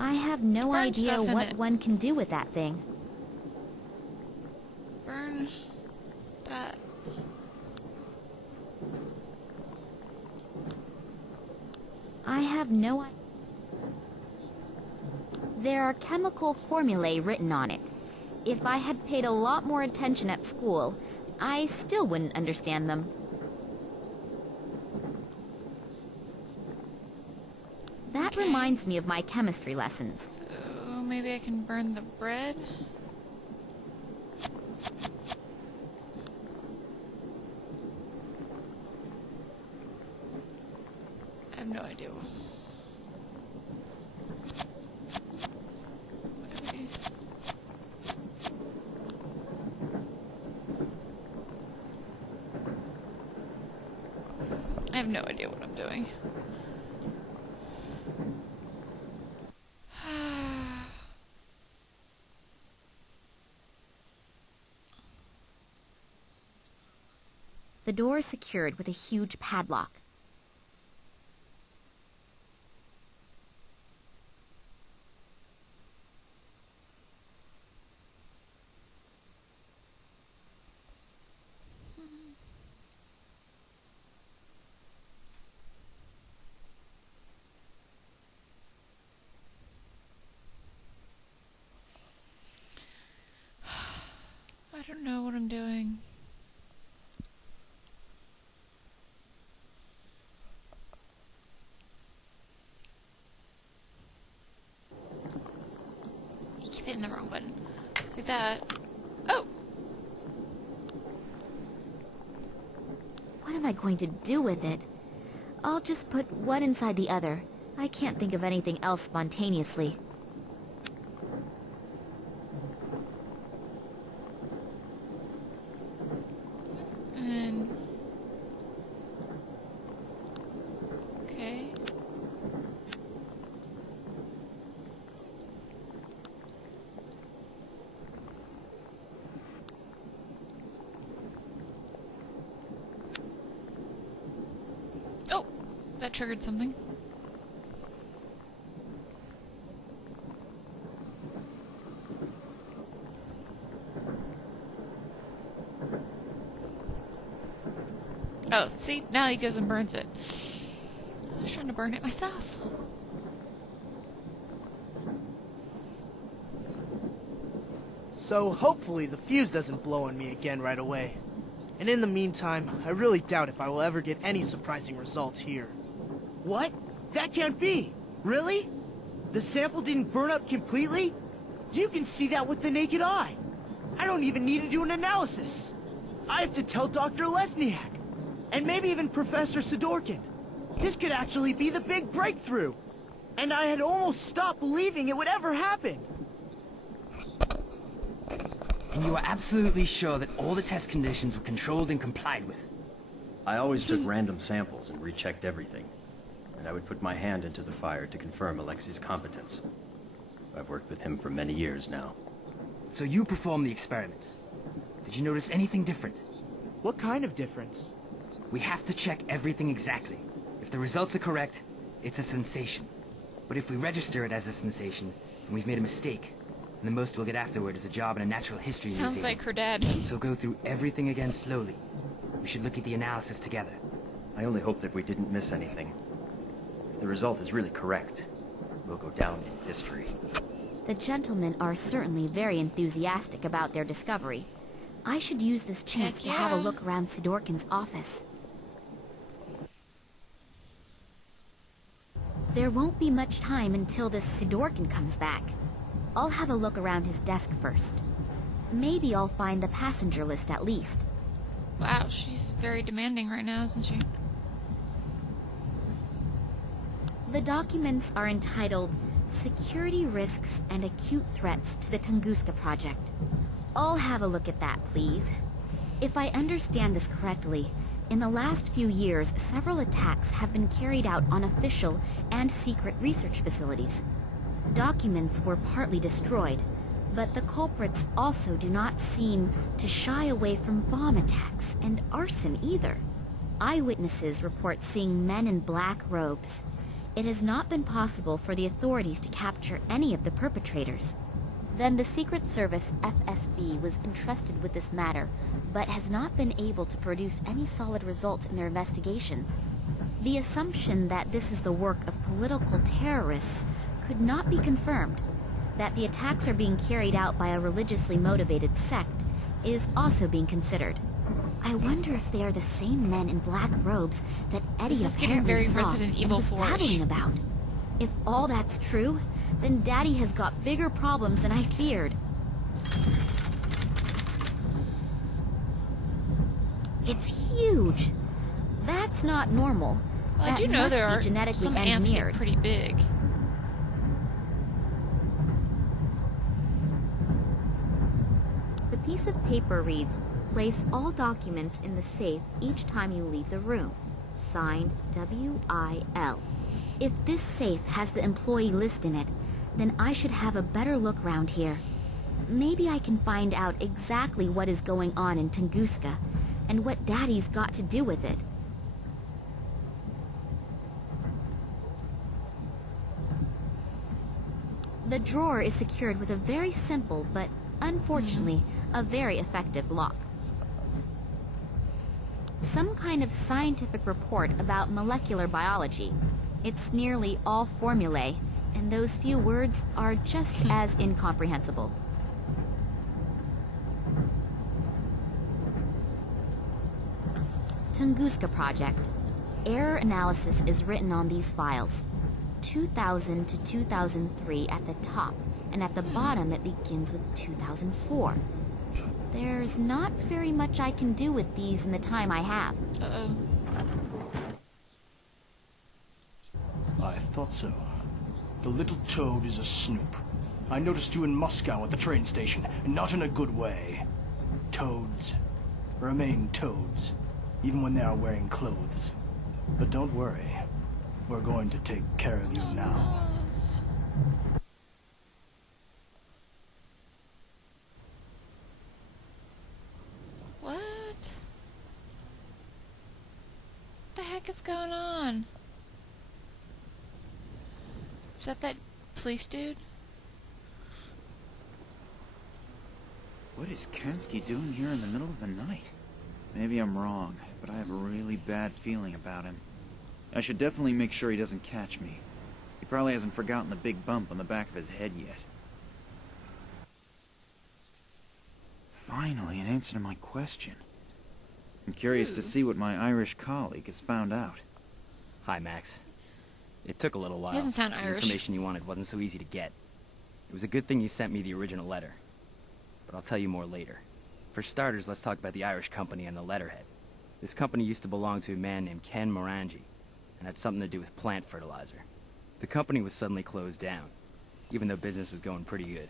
I have no Burn idea stuff in what it. one can do with that thing. Burn that. I have no idea. There are chemical formulae written on it. If I had paid a lot more attention at school, I still wouldn't understand them. That Okay. reminds me of my chemistry lessons. So maybe I can burn the bread. I have no idea. Maybe. I have no idea what I'm doing. The door is secured with a huge padlock. I don't know what I'm doing. You keep hitting the wrong button. Like that. Oh! What am I going to do with it? I'll just put one inside the other. I can't think of anything else spontaneously. And... okay. Oh! That triggered something. Oh, see? Now he goes and burns it. I was trying to burn it myself. So hopefully the fuse doesn't blow on me again right away. And in the meantime, I really doubt if I will ever get any surprising results here. What? That can't be! Really? The sample didn't burn up completely? You can see that with the naked eye. I don't even need to do an analysis. I have to tell Dr. Lesniak. And maybe even Professor Sidorkin. This could actually be the big breakthrough. And I had almost stopped believing it would ever happen. And you are absolutely sure that all the test conditions were controlled and complied with? I always took random samples and rechecked everything. And I would put my hand into the fire to confirm Alexei's competence. I've worked with him for many years now. So you performed the experiments. Did you notice anything different? What kind of difference? We have to check everything exactly. If the results are correct, it's a sensation. But if we register it as a sensation, and we've made a mistake, then the most we'll get afterward is a job in a natural history museum. Sounds like her dad. So go through everything again slowly. We should look at the analysis together. I only hope that we didn't miss anything. If the result is really correct, we'll go down in history. The gentlemen are certainly very enthusiastic about their discovery. I should use this chance Heck to have a yeah. look around Sidorkin's office. There won't be much time until this Sidorkin comes back. I'll have a look around his desk first. Maybe I'll find the passenger list at least. Wow, she's very demanding right now, isn't she? The documents are entitled Security Risks and Acute Threats to the Tunguska Project. I'll have a look at that, please. If I understand this correctly, in the last few years, several attacks have been carried out on official and secret research facilities. Documents were partly destroyed, but the culprits also do not seem to shy away from bomb attacks and arson either. Eyewitnesses report seeing men in black robes. it has not been possible for the authorities to capture any of the perpetrators. Then the Secret Service FSB was entrusted with this matter, but has not been able to produce any solid results in their investigations. The assumption that this is the work of political terrorists could not be confirmed. That the attacks are being carried out by a religiously motivated sect is also being considered. I wonder if they are the same men in black robes that Eddie This is getting apparently very saw Resident Evil and was 4-ish. babbling about. If all that's true, then Daddy has got bigger problems than I feared. It's huge. That's not normal. Well, I That do know must there be are genetically some ants engineered. get pretty big. The piece of paper reads, "Place all documents in the safe each time you leave the room. Signed, W.I.L." If this safe has the employee list in it, then I should have a better look round here. Maybe I can find out exactly what is going on in Tunguska, and what Daddy's got to do with it. The drawer is secured with a very simple, but unfortunately, a very effective lock. Some kind of scientific report about molecular biology. It's nearly all formulae, and those few words are just as incomprehensible. Tunguska Project. Error analysis is written on these files. 2000 to 2003 at the top, and at the bottom it begins with 2004. There's not very much I can do with these in the time I have. Uh-oh. I thought so. The little toad is a snoop. I noticed you in Moscow at the train station, and not in a good way. Toads remain toads, even when they are wearing clothes. But don't worry. We're going to take care of you now. What? What the heck is going on? Is that police dude? What is Kensky doing here in the middle of the night? Maybe I'm wrong, but I have a really bad feeling about him. I should definitely make sure he doesn't catch me. He probably hasn't forgotten the big bump on the back of his head yet. Finally, an answer to my question. I'm curious to see what my Irish colleague has found out. Hi, Max. It took a little while. He doesn't sound The Irish. information you wanted wasn't so easy to get. It was a good thing you sent me the original letter. But I'll tell you more later. For starters, let's talk about the Irish company and the letterhead. This company used to belong to a man named Ken Morangi, and had something to do with plant fertilizer. The company was suddenly closed down, even though business was going pretty good.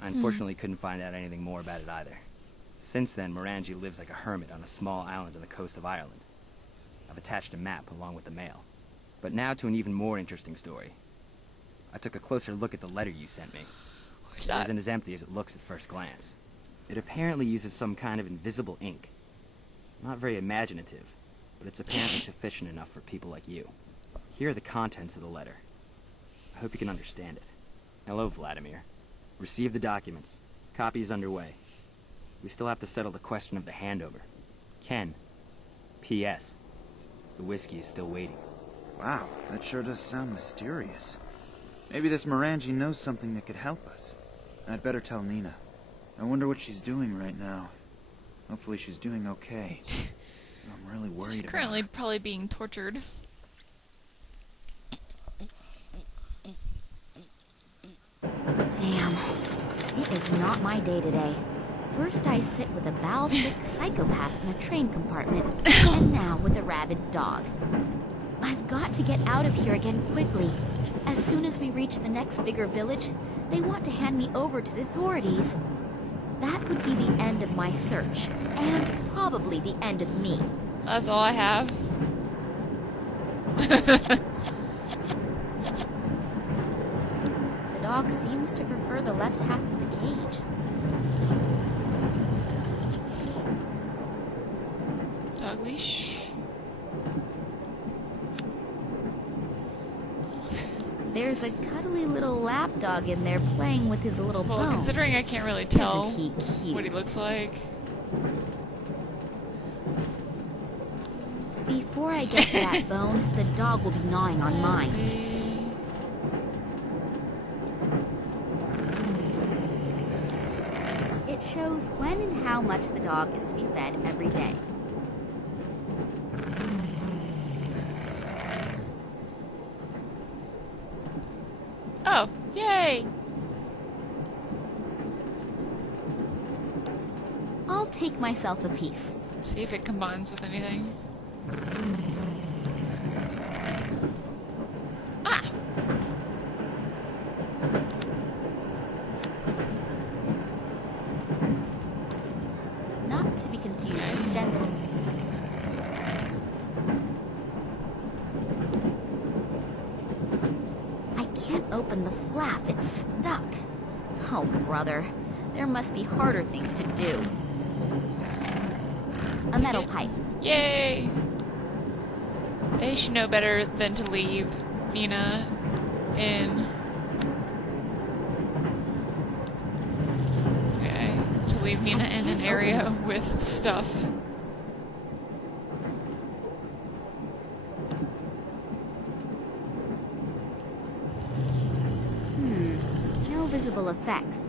I unfortunately couldn't find out anything more about it either. Since then, Morangi lives like a hermit on a small island on the coast of Ireland. I've attached a map along with the mail. But now to an even more interesting story. I took a closer look at the letter you sent me. Where's It that? isn't as empty as it looks at first glance. It apparently uses some kind of invisible ink. Not very imaginative, but it's apparently sufficient enough for people like you. Here are the contents of the letter. I hope you can understand it. Hello, Vladimir. Receive the documents. Copy is underway. We still have to settle the question of the handover. Ken. P.S. The whiskey is still waiting. Wow, that sure does sound mysterious. Maybe this Morangi knows something that could help us. I'd better tell Nina. I wonder what she's doing right now. Hopefully she's doing okay. I'm really worried She's about currently her. probably being tortured. Damn. It is not my day today. First I sit with a bowel-sick psychopath in a train compartment, and now with a rabid dog. I've got to get out of here again quickly. As soon as we reach the next bigger village, they want to hand me over to the authorities. That would be the end of my search, and probably the end of me. That's all I have. The dog seems to prefer the left half of the cage. Dog leash. There's a cuddly little lapdog in there playing with his little Well, bone. considering I can't really tell Isn't he cute? what he looks like. Before I get to that bone, the dog will be gnawing on Let's mine. see. It shows when and how much the dog is to be fed every day. Oh, yay! I'll take myself a piece. See if it combines with anything. Ah! Not to be confused with Jensen. I can't open the flap. It's stuck. Oh, brother. There must be harder things to do. A metal pipe. Yay! They should know better than to leave Nina in. Okay, to leave Nina in an area with stuff. No visible effects.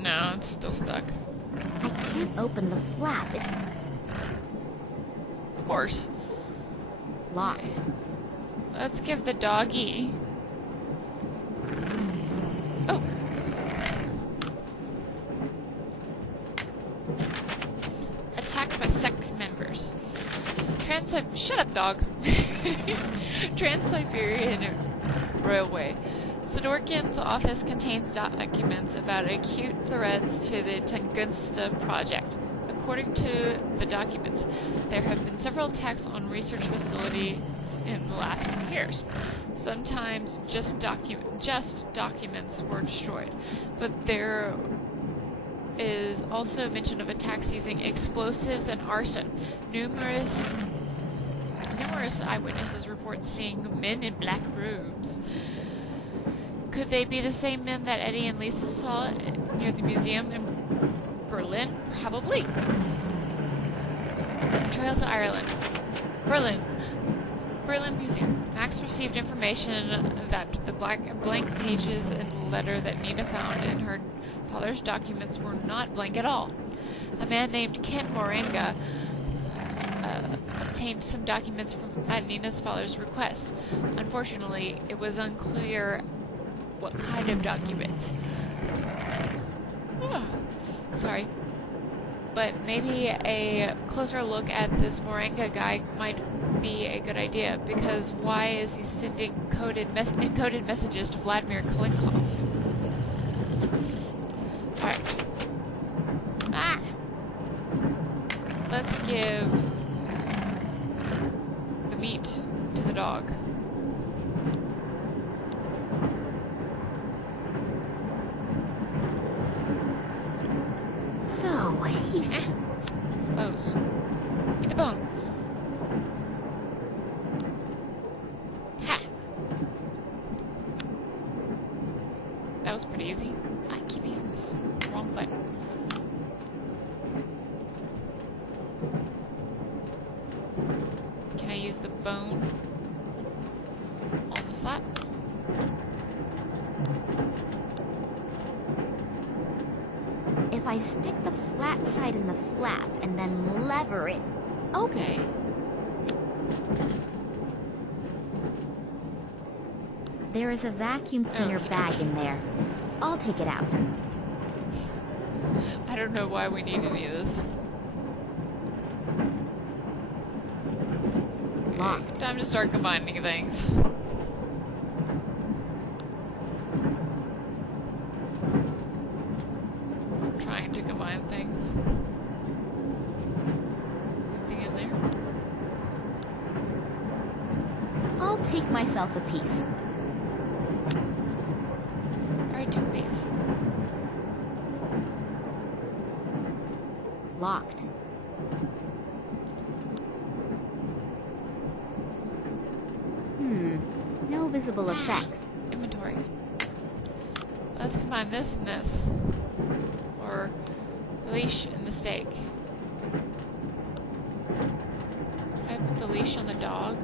No, it's still stuck. I can't open the flap. It's Of course. locked. Let's give the doggy. Oh. Attacks by sect members. Shut up, dog. Trans-Siberian Railway. Sidorkin's office contains documents about acute threats to the Tunguska project. According to the documents, there have been several attacks on research facilities in the last few years. Sometimes just documents were destroyed, but there is also mention of attacks using explosives and arson. Numerous eyewitnesses report seeing men in black robes. Could they be the same men that Eddie and Lisa saw near the museum in Berlin? Probably. Trail to Ireland. Berlin Museum. Max received information that the blank pages in the letter that Nina found in her father's documents were not blank at all. A man named Ken Morenga obtained some documents at Nina's father's request. Unfortunately, it was unclear what kind of document. Sorry. But maybe a closer look at this Morenga guy might be a good idea, because why is he sending encoded messages to Vladimir Kalinkov? Alright. Ah! Let's give the meat to the dog. So, he... Close. Get the bone. Ha! That was pretty easy. I keep using this wrong button. Can I use the bone on the flap? If I stick the flat side in the flap and then lever it... Okay. There is a vacuum cleaner Okay. bag in there. I'll take it out. I don't know why we need any of this. Locked. Time to start combining things. I'm trying to combine things. Anything in there? I'll take myself a piece. Alright, took a piece. Locked. no visible effects. Inventory. Let's combine this and this. Or the leash and the stake. Could I put the leash on the dog?